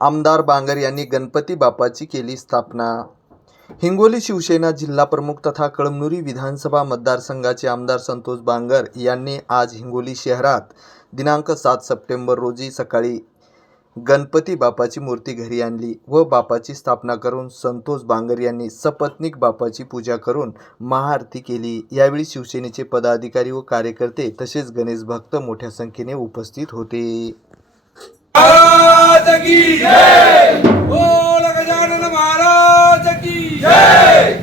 आमदार बांगर यांनी गणपती बाप्पाची केली स्थापना. हिंगोली शिवसेना जिल्हाप्रमुख तथा कळमनुरी विधानसभा मतदारसंघाचे आमदार संतोष बांगर यांनी आज हिंगोली शहरात दिनांक सात सप्टेंबर रोजी सकाळी गणपती बापाची मूर्ती घरी आणली व बापाची स्थापना करून संतोष बांगर यांनी सपत्निक बापाची पूजा करून महाआरती केली. यावेळी शिवसेनेचे पदाधिकारी व कार्यकर्ते तसेच गणेश भक्त मोठ्या संख्येने उपस्थित होते. की जय बोल गजानन महाराज की जय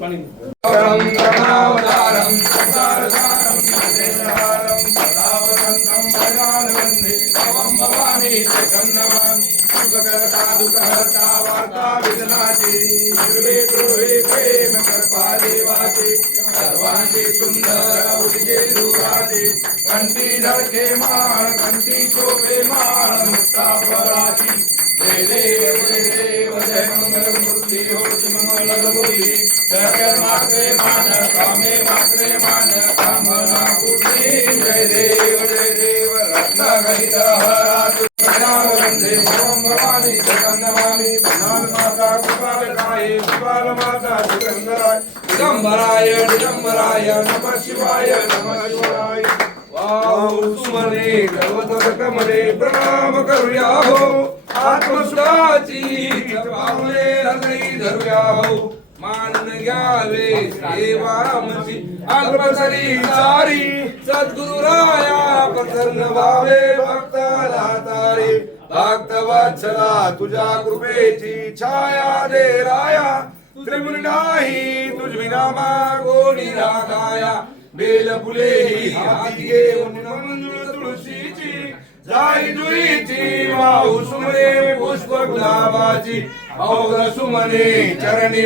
परम करुणावतारम संसारसारम जगदेकहारम सदा वसन्तं भजानवन्दे भवं भवानी जगन्नमामि सुखकर्ता दुःखहर्ता वार्ता विघ्नाची निर्वे द्रोहे प्रेम कृपाले वाचे सर्वांचे सुंदर उदिके दुराजे कंठी धडके माळ कंठी शोभे माळ मुक्ता पराची जय देव जय देव जय मंगल मूर्ती हो मंगल मूर्ती जय मात्रे मान कामे मात्रे मान कामना पूर्ती जय देव जय देव रत्न गणित हरा तुझ्या वंदे भवं भवानी जगन्नमामि माता माता जगन्धराय दिगंबराय दिगंबराय नम शिवाय नम शिवाय. वाव सुमने गर्वत कमले प्रणाम करूया हो. आत्मसुखाची पावले हृदयी धरूया हो. मान घ्यावे देवामची अल्पसरी चारी सद्गुरुराया प्रसन्न व्हावे भक्ताला तारी. भक्त वत्सला तुझ्या कृपेची छाया दे राया. त्रिगुण नाही तुझ विना कोणी रागाया बेल फुले ही हाती मंजुळ तुळशीची जाई जुईची वाहू सुमने पुष्प गुलाबाची अवघ सुमने चरणी